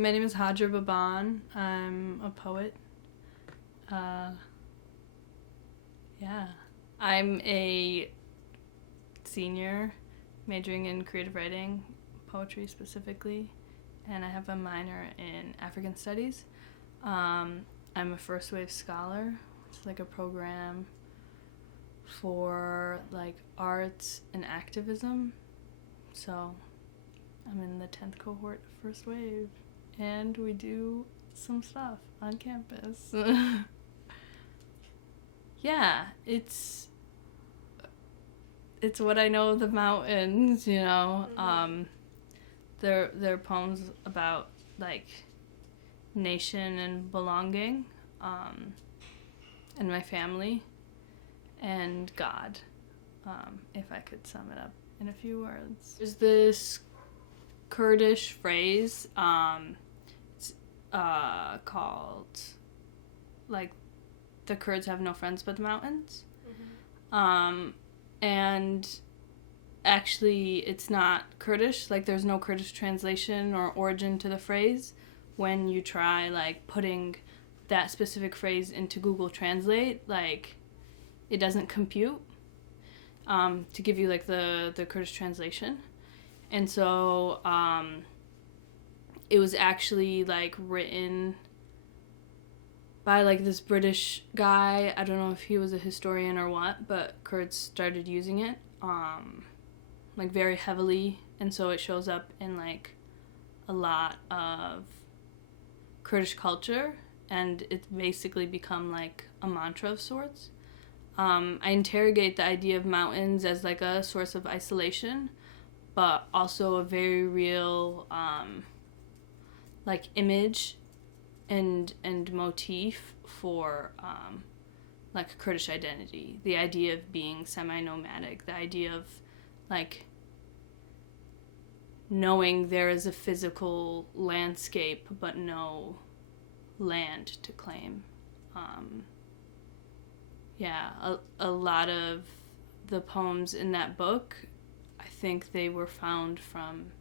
My name is Hajjar Baban. I'm a poet. Yeah. I'm a senior majoring in creative writing, poetry specifically, and I have a minor in African studies. I'm a first wave scholar. It's like a program for like arts and activism. So I'm in the 10th cohort of first wave, and we do some stuff on campus. Yeah, it's what I know of the mountains, you know. They're poems about like nation and belonging, and my family and God, if I could sum it up in a few words. There's this Kurdish phrase, it's called like the Kurds have no friends but the mountains. And actually it's not Kurdish, like there's no Kurdish translation or origin to the phrase. When you try like putting that specific phrase into Google Translate, like it doesn't compute to give you like the Kurdish translation. And so it was actually like written by like this British guy. I don't know if he was a historian or what, but Kurds started using it like very heavily, and so it shows up in like a lot of Kurdish culture, and it's basically become like a mantra of sorts. I interrogate the idea of mountains as like a source of isolation, but also a very real like image and motif for like Kurdish identity. The idea of being semi-nomadic, the idea of like knowing there is a physical landscape but no land to claim. A lot of the poems in that book, I think they were found from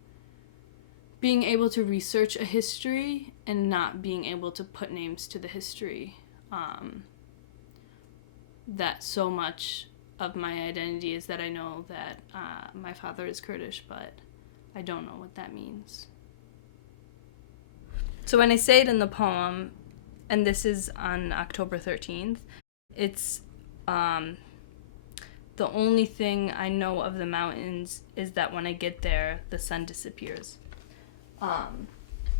being able to research a history and not being able to put names to the history. That so much of my identity is that I know that my father is Kurdish, but I don't know what that means. So when I say it in the poem, and this is on October 13th, it's the only thing I know of the mountains is that when I get there, the sun disappears.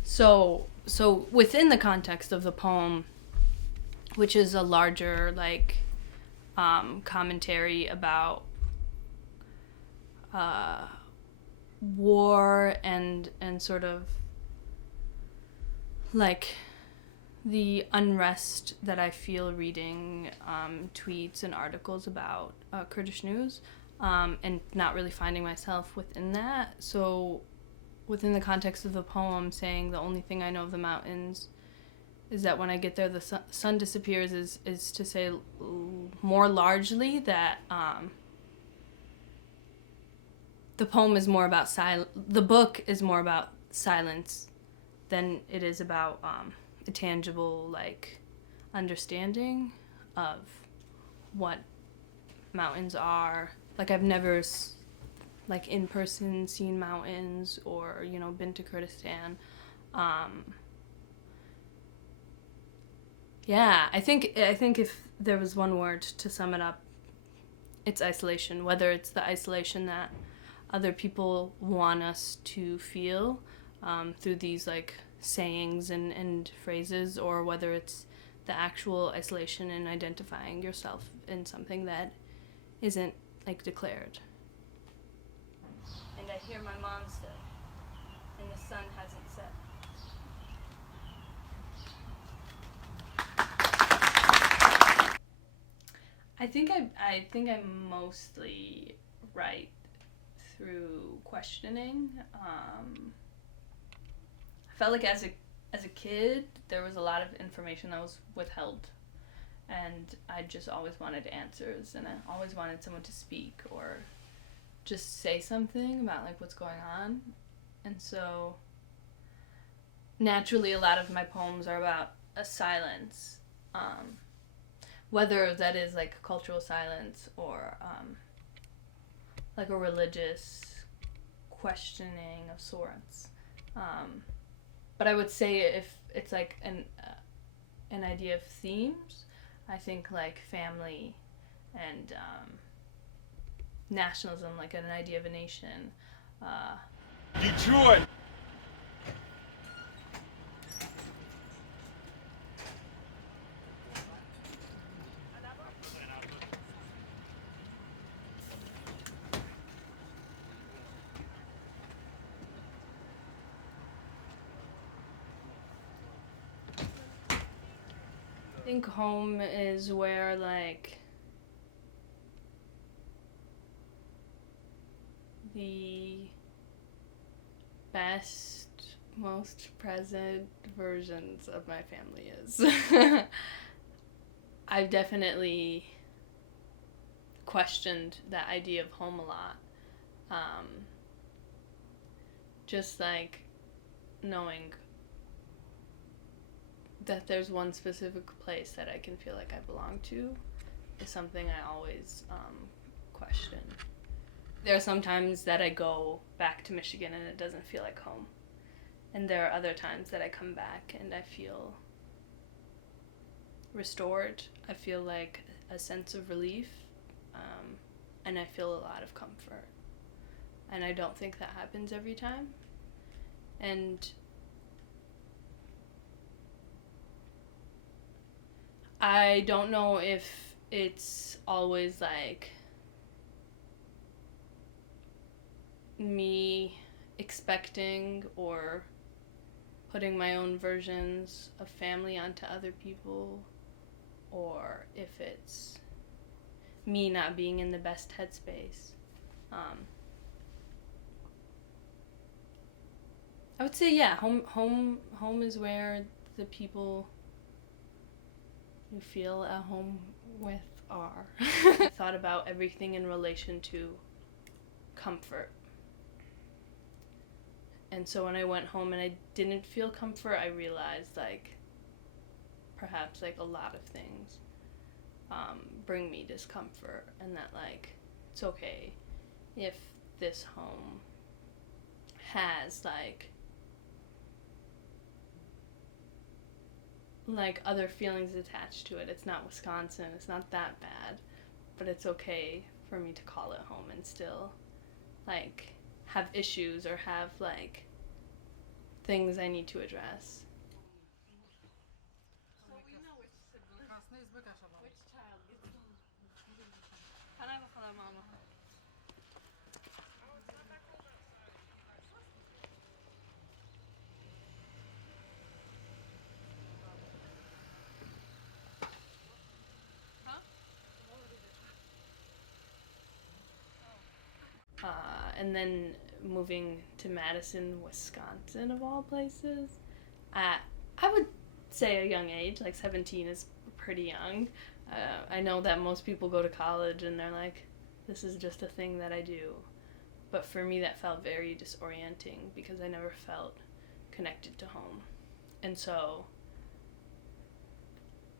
So within the context of the poem, which is a larger like commentary about war and sort of like the unrest that I feel reading tweets and articles about Kurdish news, and not really finding myself within that. So within the context of the poem, saying the only thing I know of the mountains is that when I get there the sun disappears is to say more largely that the poem is more about the book is more about silence than it is about a tangible like understanding of what mountains are. Like I've never like in person seen mountains or, you know, been to Kurdistan. Yeah, I think if there was one word to sum it up, it's isolation. Whether it's the isolation that other people want us to feel through these like sayings and phrases, or whether it's the actual isolation in identifying yourself in something that isn't like declared. And I hear my mom still, and the sun hasn't set. I think I mostly write through questioning. I felt like as a kid there was a lot of information that was withheld, and I just always wanted answers, and I always wanted someone to speak or just say something about like what's going on. And so naturally, a lot of my poems are about a silence, whether that is like cultural silence or like a religious questioning of sorts. But I would say if it's like an idea of themes, I think like family and nationalism, like an idea of a nation. Detroit! I think home is where like the best, most present versions of my family is. I've definitely questioned that idea of home a lot. Just like knowing that there's one specific place that I can feel like I belong to is something I always question. There are some times that I go back to Michigan and it doesn't feel like home. And there are other times that I come back and I feel restored. I feel like a sense of relief, and I feel a lot of comfort. And I don't think that happens every time. And I don't know if it's always like me expecting or putting my own versions of family onto other people, or if it's me not being in the best headspace. I would say, yeah, home is where the people you feel at home with are. I thought about everything in relation to comfort. And so when I went home and I didn't feel comfort, I realized like perhaps like a lot of things bring me discomfort, and that like it's okay if this home has like other feelings attached to it. It's not Wisconsin, it's not that bad, but it's okay for me to call it home and still like have issues or have like things I need to address. So we know which sibling. Which child gets mama. And then moving to Madison, Wisconsin, of all places, at I would say a young age, like 17 is pretty young. I know that most people go to college and they're like, this is just a thing that I do. But for me, that felt very disorienting because I never felt connected to home. And so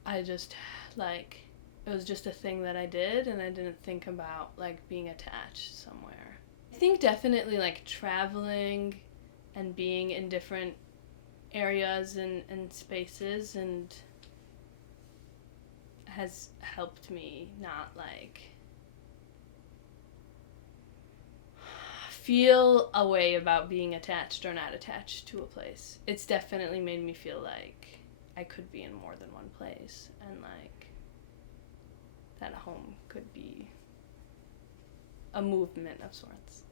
I just, like, it was just a thing that I did, and I didn't think about, like, being attached somewhere. I think definitely, like, traveling and being in different areas and spaces and has helped me not, like, feel a way about being attached or not attached to a place. It's definitely made me feel like I could be in more than one place, and like that home could be a movement of sorts.